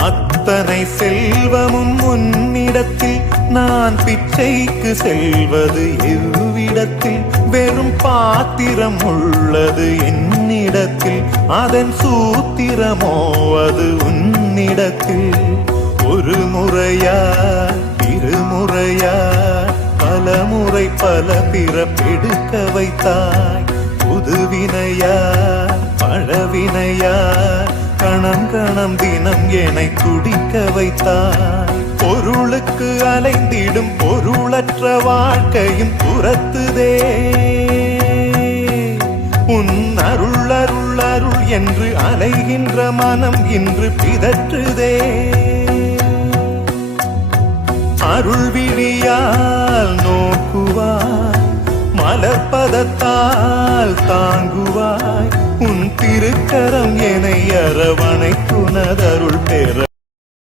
அத்தனை செல்வமும் உன்னிடத்தில் நான் பிச்சைக்கு செல்வது எவ்விடத்தில் வெறும் பாத்திரம் உள்ளது என்னிடத்தில் அதன் சூத்திரமோ அது உன்னிடத்தில் ஒரு முறையா இருமுறையா பல முறை பல பிறப்பெடுக்க வைத்தாய் புதுவினையா பழவினையா கணம் கணம் தினம் என்னை துடிக்க வைத்தாய் பொருளுக்கு அலைந்திடும் பொருளற்ற வாழ்க்கையும் துரத்துதே உன் அருள் அருள் அருள் என்று அலைகின்ற மனம் இன்று பிதற்றுதே அருள் விழியால் நோக்குவாய் மலர்பதத்தால் தாங்குவாய் உன் திருக்கரம் என்னை அரவணைத்துனதருள் பெற